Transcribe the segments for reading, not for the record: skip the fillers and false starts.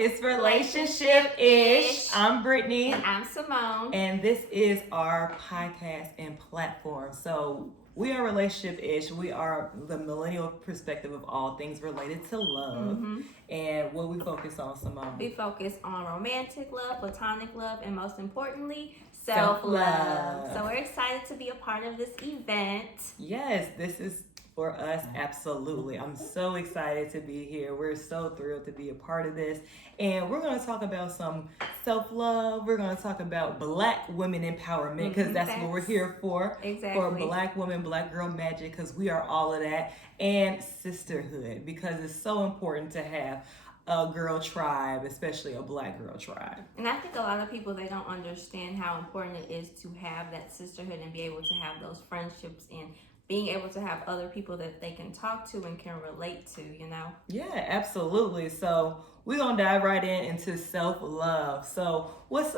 It's Relationship-ish. I'm Brittany. And I'm Simone. And this is our podcast and platform. So we are Relationship-ish. We are the millennial perspective of all things related to love. Mm-hmm. And what we focus on, Simone? We focus on romantic love, platonic love, and most importantly, self-love. So we're excited to be a part of this event. Yes, this is for us, absolutely. I'm so excited to be here. We're so thrilled to be a part of this. And we're going to talk about some self-love. We're going to talk about Black women empowerment because that's what we're here for. Exactly. For Black women, Black girl magic, because we are all of that. And sisterhood, because it's so important to have a girl tribe, especially a Black girl tribe. And I think a lot of people, they don't understand how important it is to have that sisterhood and be able to have those friendships and being able to have other people that they can talk to and can relate to, you know? Yeah, absolutely. So we're going to dive right into self-love. So let's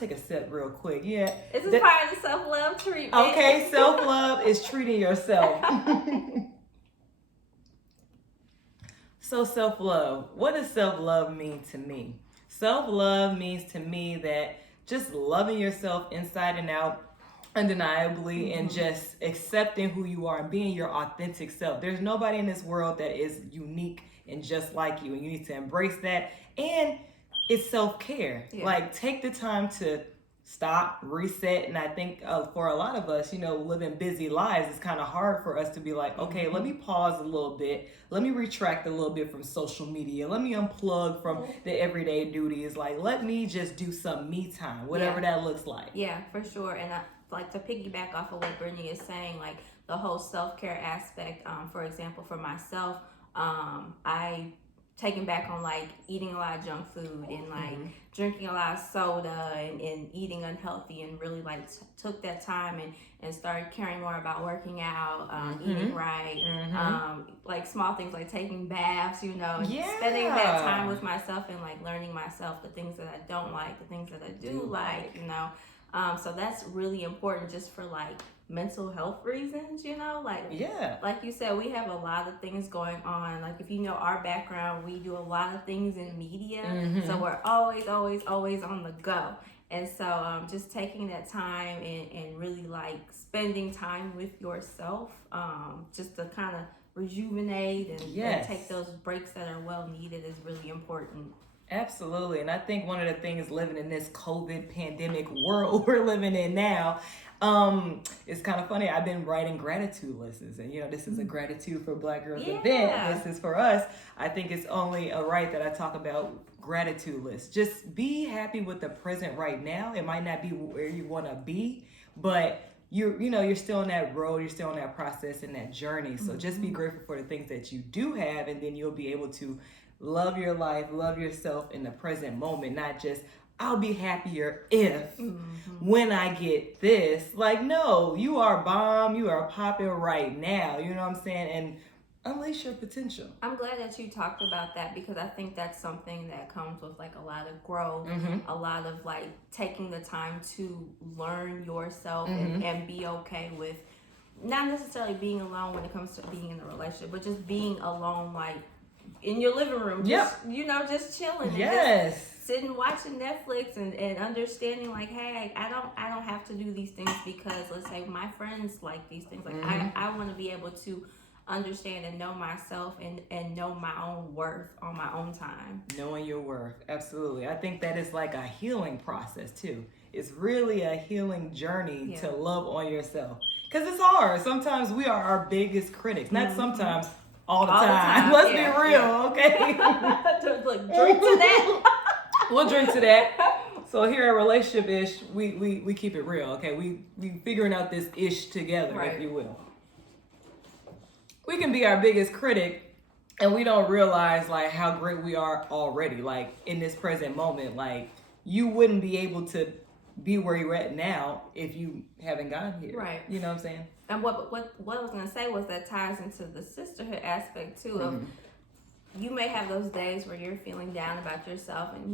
take a sip real quick. Yeah. Is this part of the self-love treatment? Okay, self-love is treating yourself. So self-love, what does self-love mean to me? Self-love means to me that just loving yourself inside and out, undeniably, and just accepting who you are and being your authentic self. There's nobody in this world that is unique and just like you, and you need to embrace that. And it's self-care. Yeah. Like, take the time to stop, reset. And I think for a lot of us, living busy lives, it's kind of hard for us to be like, okay, let me pause a little bit. Let me retract a little bit from social media. Let me unplug from the everyday duties. Like, let me just do some me time, whatever that looks like. Yeah, for sure. And like to piggyback off of what Brittany is saying, like the whole self-care aspect, for example, for myself, I taken back on like eating a lot of junk food and like drinking a lot of soda and eating unhealthy, and really like took that time and started caring more about working out, eating right, like small things like taking baths, spending that time with myself and like learning myself, the things that I don't like, the things that I do like, so that's really important just for like mental health reasons, like you said, we have a lot of things going on. Like, if you know our background, we do a lot of things in media, so we're always on the go. And so just taking that time and really like spending time with yourself, just to kind of rejuvenate and take those breaks that are well needed is really important. Absolutely. And I think one of the things living in this COVID pandemic world we're living in now, it's kind of funny. I've been writing gratitude lists, and this is a gratitude for Black girls event. This is for us. I think it's only right that I talk about gratitude lists. Just be happy with the present right now. It might not be where you want to be, but you're still on that road, you're still on that process and that journey. So just be grateful for the things that you do have, and then you'll be able to love your life, love yourself in the present moment, not just, I'll be happier if when I get this. Like, no, you are bomb, you are popping right now, you know what I'm saying? And unleash your potential. I'm glad that you talked about that, because I think that's something that comes with like a lot of growth, a lot of like taking the time to learn yourself and be okay with not necessarily being alone when it comes to being in a relationship, but just being alone, like in your living room, just chilling, just sitting watching Netflix and understanding like, hey, I don't have to do these things because, let's say, my friends like these things. Like, I want to be able to understand and know myself and know my own worth on my own time. Knowing your worth, absolutely. I think that is like a healing process too. It's really a healing journey to love on yourself, because it's hard. Sometimes we are our biggest critics. Not sometimes. All the time. Let's be real, okay? Look, drink to that. We'll drink to that. So here at Relationship-ish, we keep it real, okay? We figuring out this ish together, if you will. We can be our biggest critic, and we don't realize like how great we are already. Like, in this present moment, like, you wouldn't be able to be where you're at now if you haven't gotten here. Right. You know what I'm saying? And what I was going to say was that ties into the sisterhood aspect too of you may have those days where you're feeling down about yourself, and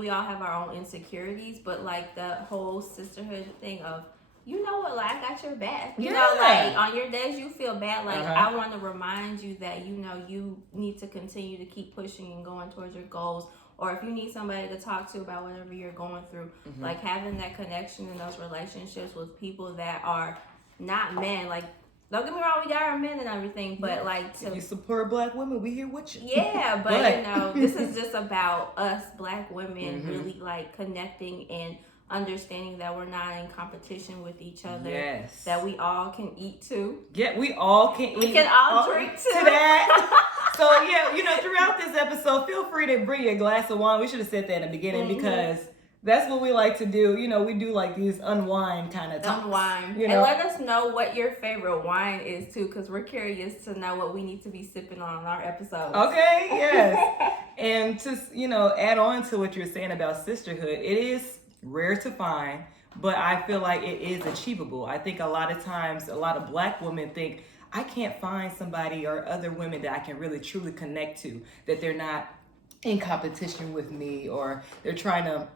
we all have our own insecurities, but like the whole sisterhood thing of, like, I got your back. Like, on your days you feel bad, like, I want to remind you that, you need to continue to keep pushing and going towards your goals, or if you need somebody to talk to about whatever you're going through, like having that connection in those relationships with people that are not men. Like, don't get me wrong, we got our men and everything, but like if you support Black women, we here with you. Yeah, but you know, this is just about us Black women really like connecting and understanding that we're not in competition with each other. Yes. That we all can eat too. Yeah, we all can eat. We can all drink too. To that. So yeah, you know, throughout this episode, feel free to bring your glass of wine. We should have said that in the beginning because that's what we like to do. You know, we do like these unwind kind of talks. Unwind. You know? And let us know what your favorite wine is too, because we're curious to know what we need to be sipping on our episodes. Okay, yes. And to, you know, add on to what you're saying about sisterhood, it is rare to find, but I feel like it is achievable. I think a lot of times, a lot of Black women think, I can't find somebody or other women that I can really truly connect to, that they're not in competition with me, or they're trying to,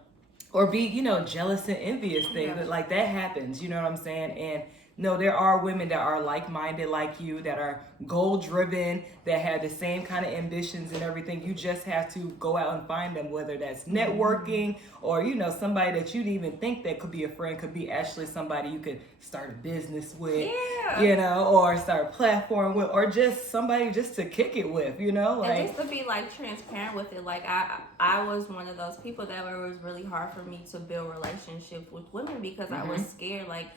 or be, you know, jealous and envious things. Yeah. Like that happens, you know what I'm saying? And no, there are women that are like-minded like you, that are goal-driven, that have the same kind of ambitions and everything. You just have to go out and find them, whether that's networking or, you know, somebody that you'd even think that could be a friend, could be actually somebody you could start a business with, you know, or start a platform with, or just somebody just to kick it with, you know? Like, and just to be, like, transparent with it. Like, I was one of those people that it was really hard for me to build relationships with women because I was scared, like,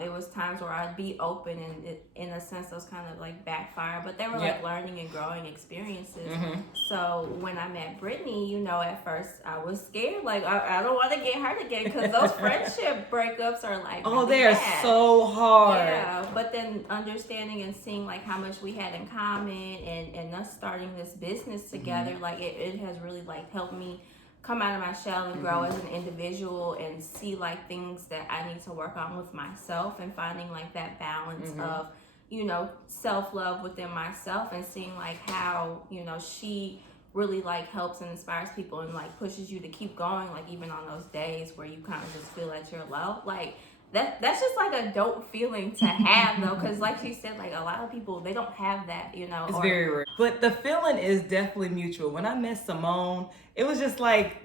it was times where I'd be open and it, in a sense, those kind of like backfire, but they were like learning and growing experiences. So when I met Brittany, you know, at first I was scared, like I don't want to get hurt again because those friendship breakups are like they're bad. So hard. Yeah, but then understanding and seeing like how much we had in common and us starting this business together, like it has really like helped me come out of my shell and grow as an individual and see like things that I need to work on with myself and finding like that balance of, you know, self-love within myself and seeing like how, you know, she really like helps and inspires people and like pushes you to keep going, like even on those days where you kind of just feel that you're low. Like that's just like a dope feeling to have though, because like she said, like a lot of people, they don't have that, you know. It's very rare. But the feeling is definitely mutual. When I met Simone, it was just like,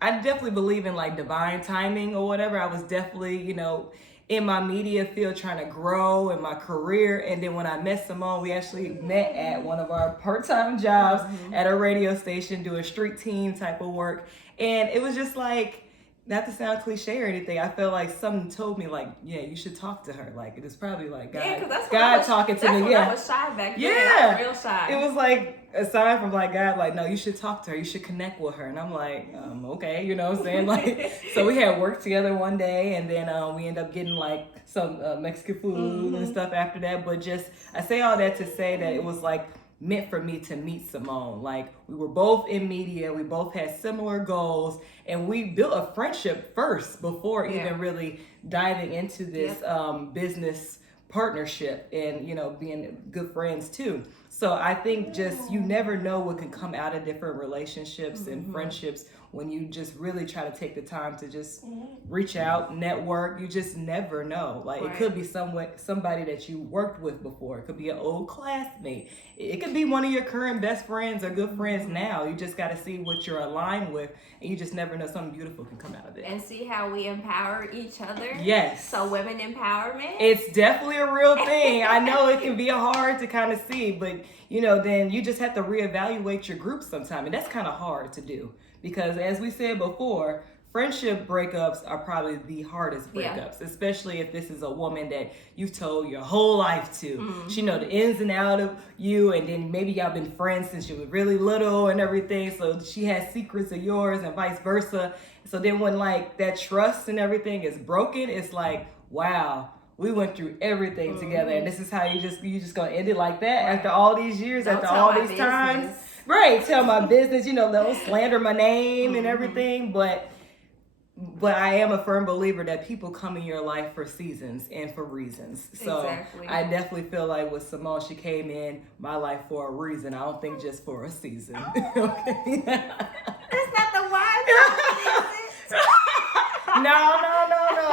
I definitely believe in like divine timing or whatever. I was definitely, you know, in my media field trying to grow in my career. And then when I met Simone, we actually met at one of our part-time jobs at a radio station doing street team type of work. And it was just like, not to sound cliche or anything, I felt like something told me like, yeah, you should talk to her. Like it was probably like God talking to me. I was shy back then. I was real shy. It was like a sign from like God, like, no, you should talk to her. You should connect with her. And I'm like, okay, you know what I'm saying? Like, so we had worked together one day, and then we ended up getting like some Mexican food and stuff after that. But just, I say all that to say that it was like meant for me to meet Simone. Like we were both in media, we both had similar goals, and we built a friendship first before even really diving into this business partnership and, you know, being good friends too. So I think just, you never know what can come out of different relationships and friendships when you just really try to take the time to just reach out, network. You just never know. Like it could be somebody that you worked with before. It could be an old classmate. It could be one of your current best friends or good friends now. You just got to see what you're aligned with, and you just never know, something beautiful can come out of it. And see how we empower each other. Yes. So women empowerment. It's definitely a real thing. I know it can be hard to kind of see, but you know, then you just have to reevaluate your group sometime, and that's kind of hard to do. Because as we said before, friendship breakups are probably the hardest breakups, especially if this is a woman that you've told your whole life to. She know the ins and outs of you, and then maybe y'all been friends since you were really little and everything, so she has secrets of yours and vice versa. So then when like that trust and everything is broken, it's like, wow, we went through everything together, and this is how you just gonna end it like that after all these years, after all these times. Right, tell my business, you know, they'll slander my name and everything, but I am a firm believer that people come in your life for seasons and for reasons. So I definitely feel like with Simone, she came in my life for a reason. I don't think just for a season. Okay. That's not the wise. No.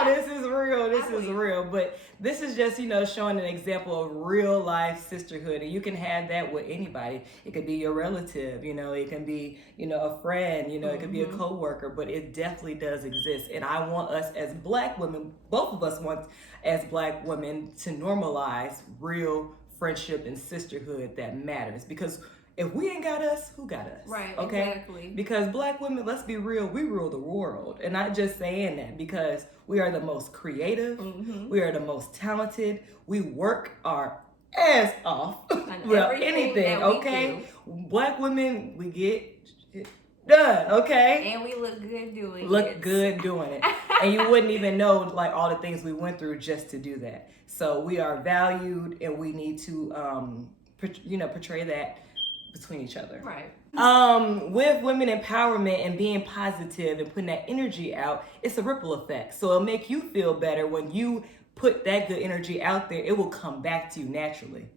This is real. This is real. But this is just, showing an example of real life sisterhood. And you can have that with anybody. It could be your relative, it can be, a friend, it could be a coworker, but it definitely does exist. And I want us as Black women, both of us want as Black women to normalize real friendship and sisterhood that matters. Because if we ain't got us, who got us? Right, okay? Exactly. Because Black women, let's be real, we rule the world. And not just saying that, because we are the most creative, we are the most talented, we work our ass off well, anything, okay? Black women, we get it done, okay? And we look good doing it. Look good doing it. And you wouldn't even know like all the things we went through just to do that. So we are valued, and we need to portray that between each other. Right. With women empowerment and being positive and putting that energy out, it's a ripple effect. So it'll make you feel better when you put that good energy out there. It will come back to you naturally.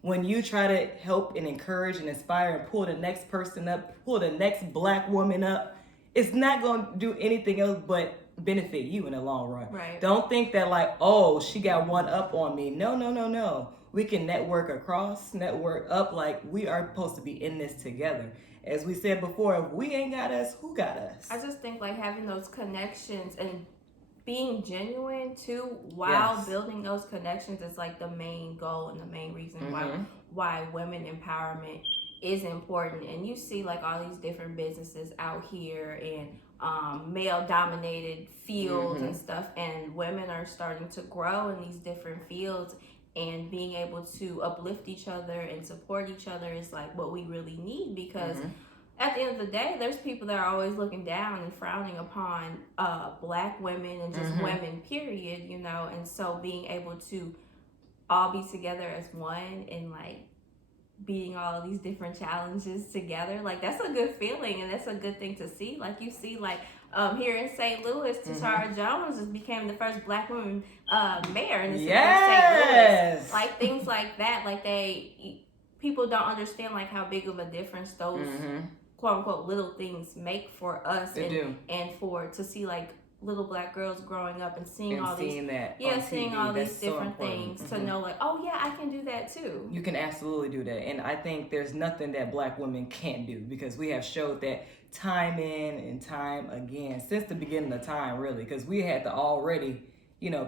When you try to help and encourage and inspire and pull the next person up, pull the next Black woman up, it's not going to do anything else but benefit you in the long run. Right. Don't think that like, oh, she got one up on me. No. We can network across, network up, like we are supposed to be in this together. As we said before, if we ain't got us, who got us? I just think like having those connections and being genuine too while building those connections is like the main goal and the main reason why women empowerment is important. And you see like all these different businesses out here and male dominated fields and stuff, and women are starting to grow in these different fields, and being able to uplift each other and support each other is like what we really need, because at the end of the day, there's people that are always looking down and frowning upon Black women and just women, period, and so being able to all be together as one and like beating all of these different challenges together, like that's a good feeling, and that's a good thing to see. Like you see like here in St. Louis, Tashara Jones just became the first Black woman mayor in the city of St. Louis. Like things like that, like people don't understand like how big of a difference those quote unquote little things make for us, and to see like little Black girls growing up and seeing all these different things to know like, oh yeah, I can do that too. You can absolutely do that. And I think there's nothing that Black women can't do, because we have showed that time in and time again since the beginning of time, really, because we had to already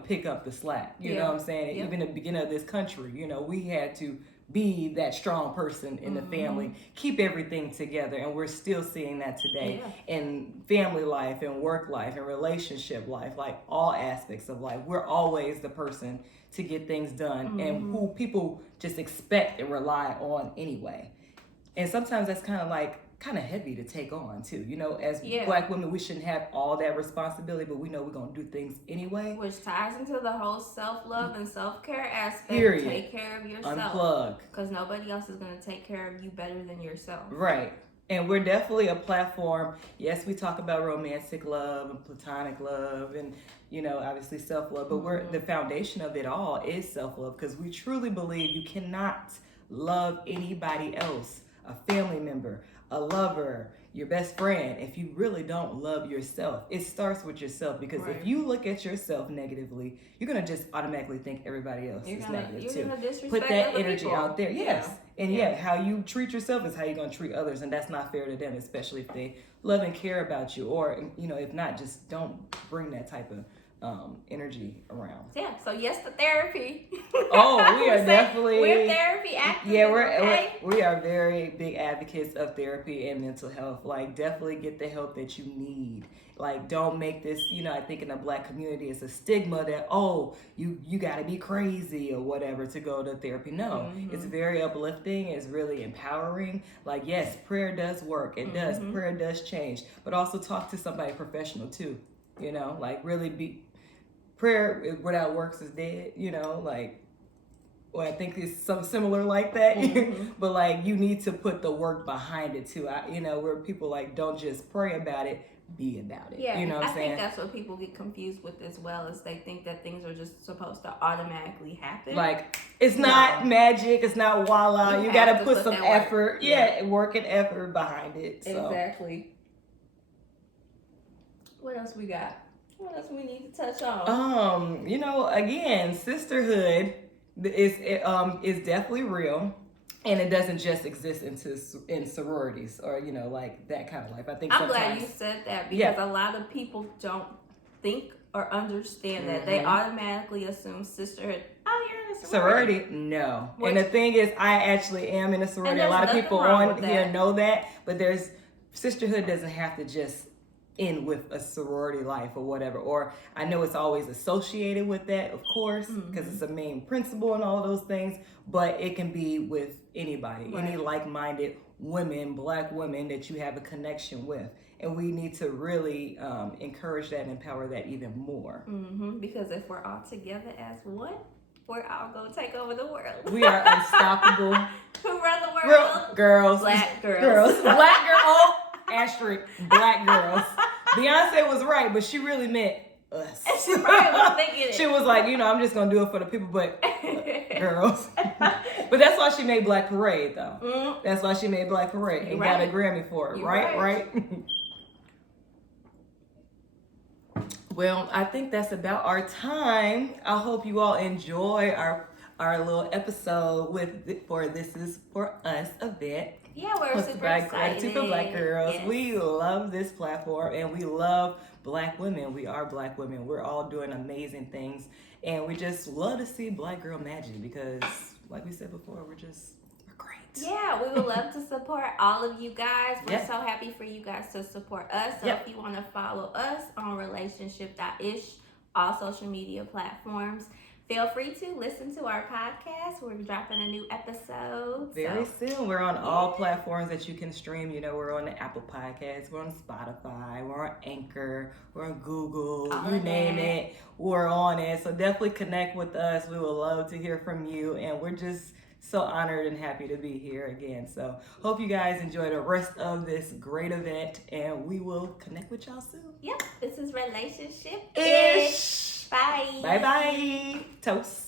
pick up the slack, you know what I'm saying? Even the beginning of this country, we had to be that strong person in the family, keep everything together, and we're still seeing that today in family life and work life and relationship life, like all aspects of life. We're always the person to get things done and who people just expect and rely on anyway. And sometimes that's kind of heavy to take on too. As Black women, we shouldn't have all that responsibility, but we know we're going to do things anyway. Which ties into the whole self-love and self-care aspect. Period. Take care of yourself. Unplug. Because nobody else is going to take care of you better than yourself. Right. And we're definitely a platform. Yes, we talk about romantic love and platonic love and, obviously self-love, but the foundation of it all is self-love, because we truly believe you cannot love anybody else, a family member, a lover, your best friend, if you really don't love yourself. It starts with yourself, because if you look at yourself negatively, you're going to just automatically think everybody else is negative too. Put that energy out there. Yes. And how you treat yourself is how you're going to treat others, and that's not fair to them, especially if they love and care about you, or if not, just don't bring that type of energy around. Yeah, so yes to therapy. Oh, we are definitely, we're therapy activists. Yeah, we are very big advocates of therapy and mental health. Like, definitely get the help that you need. Like, don't make this, I think in the Black community, it's a stigma that, oh, you got to be crazy or whatever to go to therapy. No, it's very uplifting. It's really empowering. Like, yes, prayer does work. It does. Prayer does change. But also talk to somebody professional too. Like really prayer without works is dead, well, I think it's something similar like that. But like, you need to put the work behind it too. Where people like, don't just pray about it, be about it. Yeah, you know what I'm saying? I think that's what people get confused with as well, is they think that things are just supposed to automatically happen. Like, it's not magic, it's not voila. You gotta put some effort. Work and effort behind it. So. Exactly. What else we got? What else we need to touch on? You know, again, sisterhood is definitely real. And it doesn't just exist in sororities or, you know, like that kind of life. I think I'm glad you said that because a lot of people don't think or understand that. They automatically assume sisterhood. Oh, you're in a sorority. No. And the thing is, I actually am in a sorority. A lot of people on here know that. But sisterhood doesn't have to just end with a sorority life or whatever. Or I know it's always associated with that, of course, because it's a main principle and all of those things. But it can be with anybody, any like-minded women, Black women that you have a connection with. And we need to really encourage that and empower that even more. Because if we're all together as one, we're all going to take over the world. We are unstoppable. Who run the world? Girls. Black girls. Black girls. Oh, asterisk. Black girls. Beyonce was right, but she really meant us. She probably was thinking it. She was like, you know, I'm just going to do it for the people, but girls. But that's why she made Black Parade, though. That's why she made Black Parade and got a Grammy for it, right? Well, I think that's about our time. I hope you all enjoy our little episode for This Is For Us event. Yeah, we're super excited. Gratitude for Black girls. Yes. We love this platform and we love Black women. We are Black women. We're all doing amazing things. And we just love to see Black girl magic because, like we said before, we're great. Yeah, we would love to support all of you guys. We're so happy for you guys to support us. So if you want to follow us on relationship.ish, all social media platforms, feel free to listen to our podcast. We're dropping a new episode very soon. We're on all platforms that you can stream. You know, we're on the Apple Podcasts, we're on Spotify, we're on Anchor, we're on Google, you name it, we're on it. So definitely connect with us. We would love to hear from you, and we're just so honored and happy to be here again. So hope you guys enjoy the rest of this great event, and we will connect with y'all soon. Yep, this is Relationship-ish. Bye. Bye-bye. Toast.